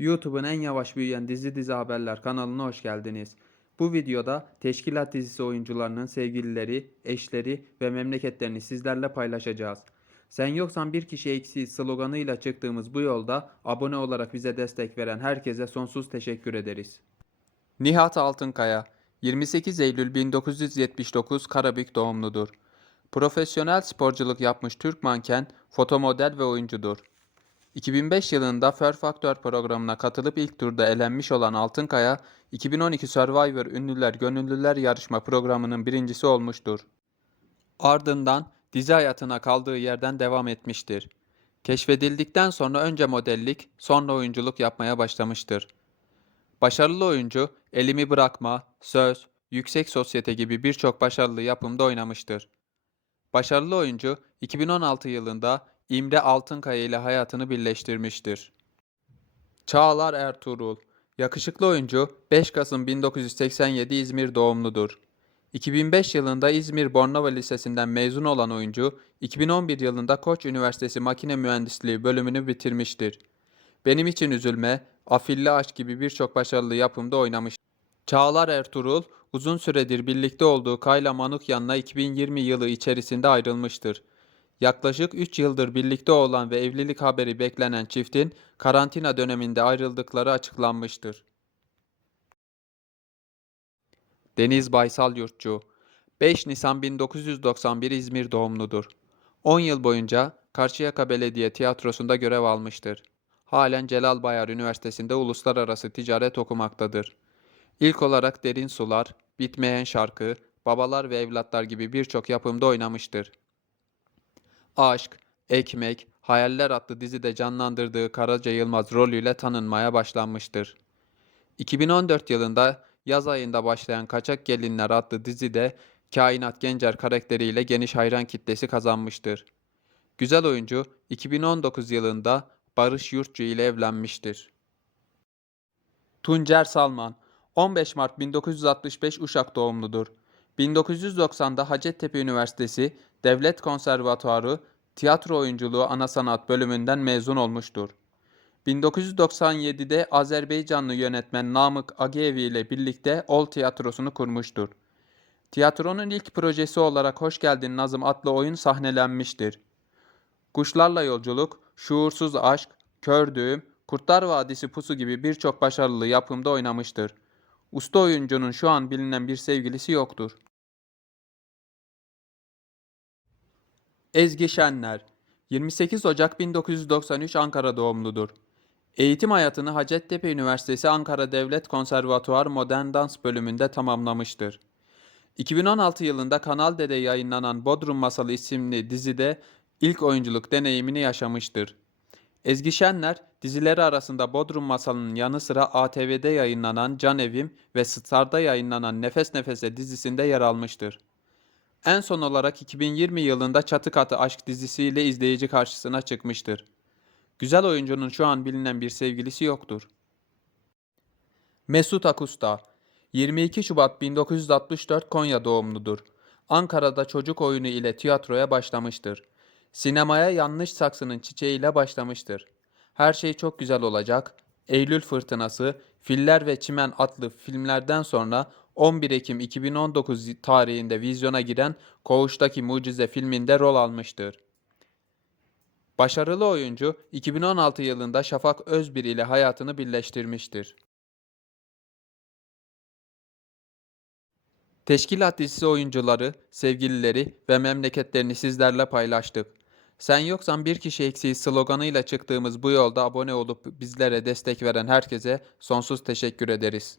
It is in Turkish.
YouTube'un en yavaş büyüyen dizi dizi haberler kanalına hoş geldiniz. Bu videoda Teşkilat dizisi oyuncularının sevgilileri, eşleri ve memleketlerini sizlerle paylaşacağız. Sen yoksan bir kişi eksiğiz sloganıyla çıktığımız bu yolda abone olarak bize destek veren herkese sonsuz teşekkür ederiz. Nihat Altınkaya 28 Eylül 1979 Karabük doğumludur. Profesyonel sporculuk yapmış Türk manken, fotomodel ve oyuncudur. 2005 yılında Fur Factor programına katılıp ilk turda elenmiş olan Altınkaya, 2012 Survivor Ünlüler Gönüllüler yarışma programının birincisi olmuştur. Ardından dizi hayatına kaldığı yerden devam etmiştir. Keşfedildikten sonra önce modellik, sonra oyunculuk yapmaya başlamıştır. Başarılı oyuncu, Elimi Bırakma, Söz, Yüksek Sosyete gibi birçok başarılı yapımda oynamıştır. Başarılı oyuncu 2016 yılında İmre Altınkaya ile hayatını birleştirmiştir. Çağlar Ertuğrul Yakışıklı oyuncu 5 Kasım 1987 İzmir doğumludur. 2005 yılında İzmir Bornova Lisesi'nden mezun olan oyuncu, 2011 yılında Koç Üniversitesi Makine Mühendisliği bölümünü bitirmiştir. Benim için üzülme, Afilli Aşk gibi birçok başarılı yapımda oynamış. Çağlar Ertuğrul, uzun süredir birlikte olduğu Kayla Manukyan'la 2020 yılı içerisinde ayrılmıştır. Yaklaşık 3 yıldır birlikte olan ve evlilik haberi beklenen çiftin karantina döneminde ayrıldıkları açıklanmıştır. Deniz Baysal Yurtçu 5 Nisan 1991 İzmir doğumludur. 10 yıl boyunca Karşıyaka Belediye Tiyatrosu'nda görev almıştır. Halen Celal Bayar Üniversitesi'nde uluslararası ticaret okumaktadır. İlk olarak Derin Sular, Bitmeyen Şarkı, Babalar ve Evlatlar gibi birçok yapımda oynamıştır. Aşk, Ekmek, Hayaller adlı dizide canlandırdığı Karaca Yılmaz rolüyle tanınmaya başlanmıştır. 2014 yılında yaz ayında başlayan Kaçak Gelinler adlı dizide Kainat Gencer karakteriyle geniş hayran kitlesi kazanmıştır. Güzel oyuncu 2019 yılında Barış Yurtçu ile evlenmiştir. Tuncer Salman 15 Mart 1965 Uşak doğumludur. 1990'da Hacettepe Üniversitesi Devlet Konservatuarı Tiyatro Oyunculuğu Ana Sanat bölümünden mezun olmuştur. 1997'de Azerbaycanlı yönetmen Namık Agevi ile birlikte Ol Tiyatrosu'nu kurmuştur. Tiyatronun ilk projesi olarak Hoş Geldin Nazım adlı oyun sahnelenmiştir. Kuşlarla Yolculuk, Şuursuz Aşk, Kör Düğüm, Kurtlar Vadisi Pusu gibi birçok başarılı yapımda oynamıştır. Usta oyuncunun şu an bilinen bir sevgilisi yoktur. Ezgi Şenler 28 Ocak 1993 Ankara doğumludur. Eğitim hayatını Hacettepe Üniversitesi Ankara Devlet Konservatuar Modern Dans bölümünde tamamlamıştır. 2016 yılında Kanal D'de yayınlanan Bodrum Masalı isimli dizide ilk oyunculuk deneyimini yaşamıştır. Ezgi Şenler, dizileri arasında Bodrum Masalı'nın yanı sıra ATV'de yayınlanan Can Evim ve Star'da yayınlanan Nefes Nefese dizisinde yer almıştır. En son olarak 2020 yılında Çatı Katı Aşk dizisiyle izleyici karşısına çıkmıştır. Güzel oyuncunun şu an bilinen bir sevgilisi yoktur. Mesut Akusta 22 Şubat 1964 Konya doğumludur. Ankara'da çocuk oyunu ile tiyatroya başlamıştır. Sinemaya Yanlış Saksının Çiçeği ile başlamıştır. Her şey çok güzel olacak. Eylül Fırtınası, Filler ve Çimen adlı filmlerden sonra 11 Ekim 2019 tarihinde vizyona giren Koğuştaki Mucize filminde rol almıştır. Başarılı oyuncu 2016 yılında Şafak Özbir ile hayatını birleştirmiştir. Teşkilat dizisi oyuncuları, sevgilileri ve memleketlerini sizlerle paylaştık. Sen yoksan bir kişi eksiği sloganıyla çıktığımız bu yolda abone olup bizlere destek veren herkese sonsuz teşekkür ederiz.